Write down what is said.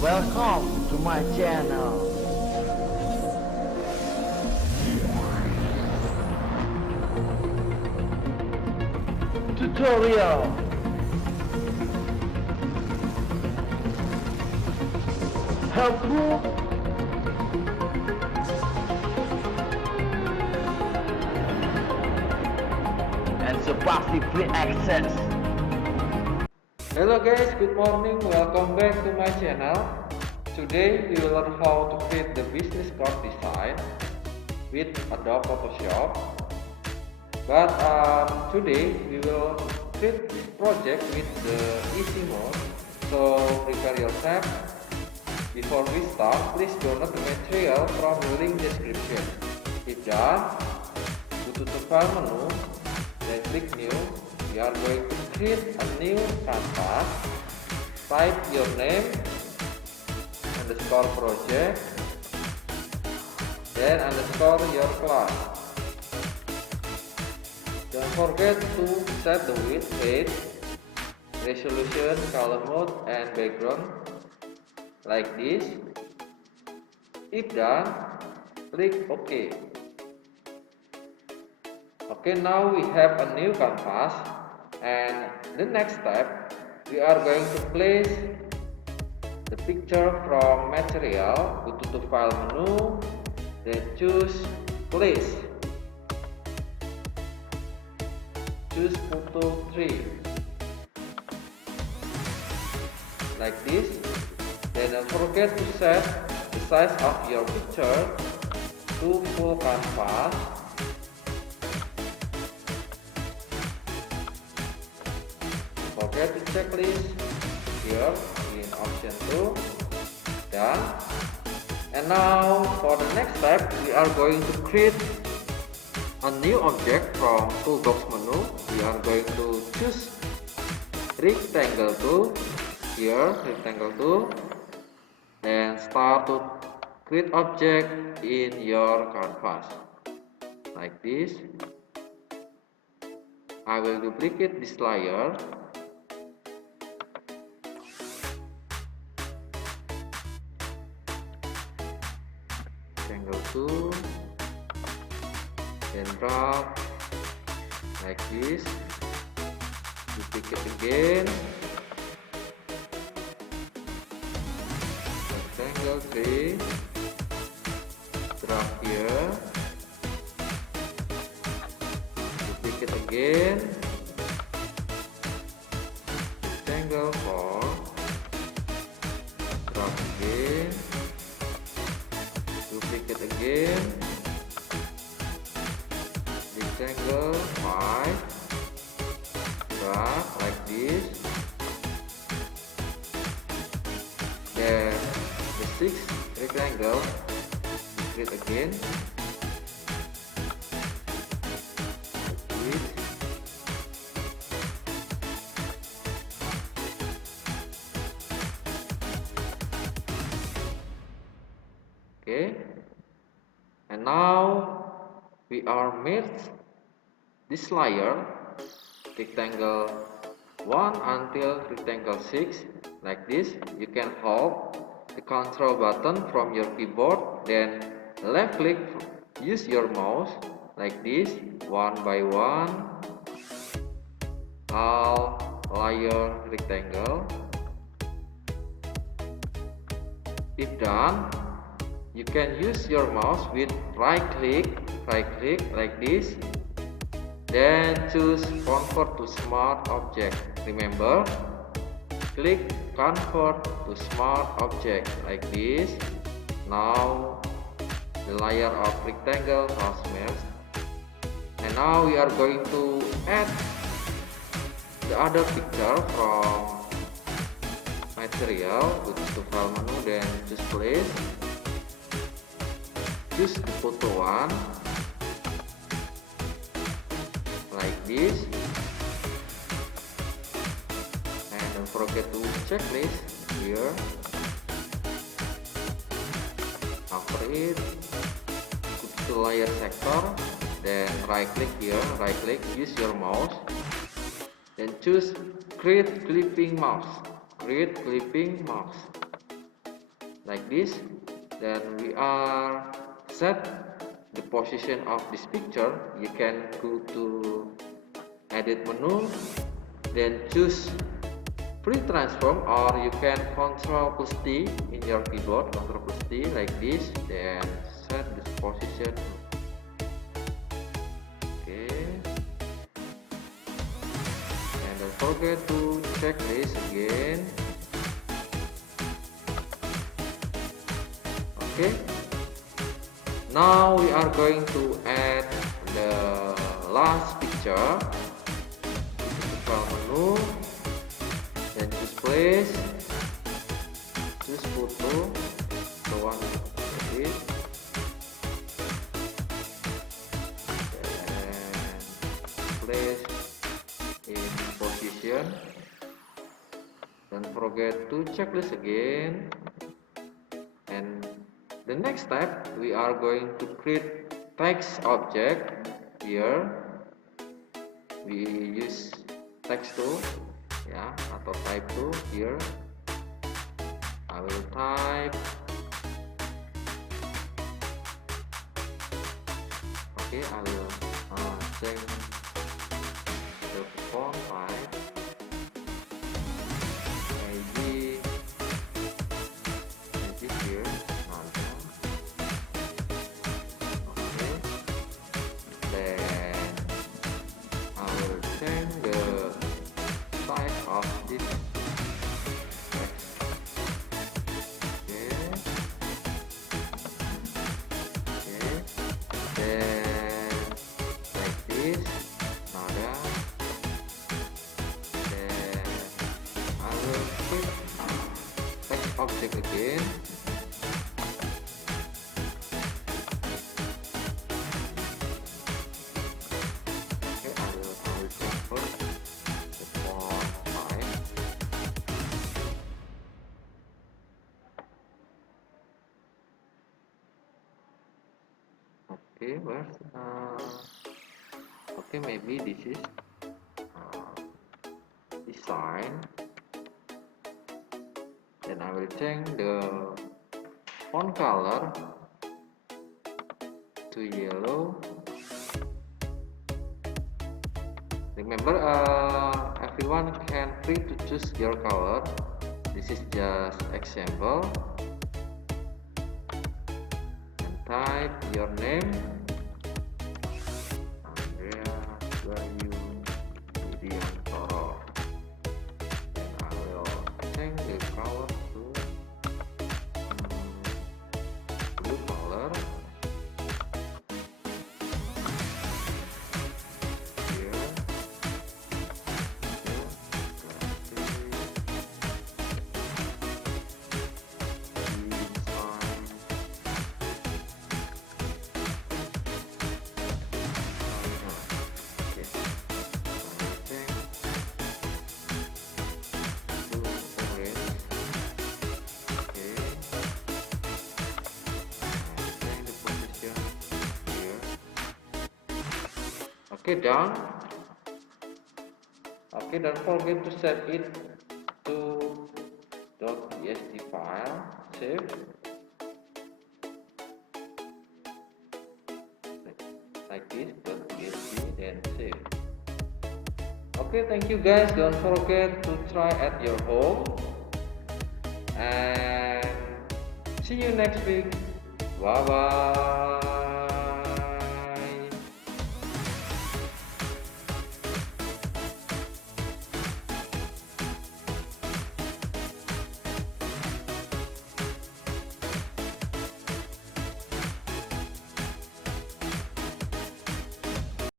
Welcome to my channel. Tutorial. Helpful. And pasti free access. Hello guys, good morning, welcome back to my channel. Today we will learn how to create the business card design with Adobe Photoshop. But today we will create this project with the easy mode, so prepare yourself. Before we start, please download the material from the link description. If done, go to the file menu, then click new. We are going to create a new canvas. Type your name, underscore project, then underscore your class. Don't forget to set the width, height, resolution, color mode, and background like this. If done, click OK. Okay, now we have a new canvas, and the next step, we are going to place the picture from material. Go to the file menu, then choose place, choose photo 3 like this. Then don't forget to set the size of your picture to full canvas. Forget the checklist here in option 2. Done. And now for the next step, we are going to create a new object from toolbox menu. We are going to choose rectangle tool here, rectangle tool, and start to create object in your canvas like this. I will duplicate this layer. Rectangle tool, then drag like this. Duplicate again. Rectangle 3, drag here. Duplicate again. Rectangle 4, drag again. Duplicate again. Rectangle 5, drag like this. Then the 6th rectangle, duplicate again. Like this. Okay. And now we are merged this layer, rectangle 1 until rectangle 6 like this. You can hold the control button from your keyboard, then left click, use your mouse like this, one by one, all layer rectangle. If done, you can use your mouse with right click like this, then choose convert to smart object. Remember, click convert to smart object like this. Now the layer of rectangle has merged, and now we are going to add the other picture from material. Go to file menu, then choose place, choose the photo 1 like this, and don't forget to checklist here. After it, go to layer sector, then right click here, right click, use your mouse, then choose create clipping mask, create clipping mask. like this. Then we are set the position of this picture. You can go to edit menu, then choose free transform, or you can Ctrl plus T in your keyboard, Ctrl plus T like this, then set this position. Okay, and don't forget to check this again. Okay, now we are going to add the last picture. File menu, then choose place, choose photo, the one like this, and place in position. Don't forget to checklist again. And the next step, we are going to create text object. Here we use text tool, ya, atau type tool. Here I will type, okay, I will change the font type, maybe here. Okay, then I will change the size of this text. Okay, okay, then like this, nada. Then I will click text object again. Okay, where's okay, maybe this is design. Then I will change the font color to yellow. Remember, everyone can free to choose your color. This is just example. And type your name, Andrea Bayu Widiantoro. And I will change the color to blue color. Here. Okay, done. Okay, don't forget to save it to .bsd file. Save. Like this, .bsd, then save. Okay, thank you guys. Don't forget to try at your home. And see you next week. Bye bye.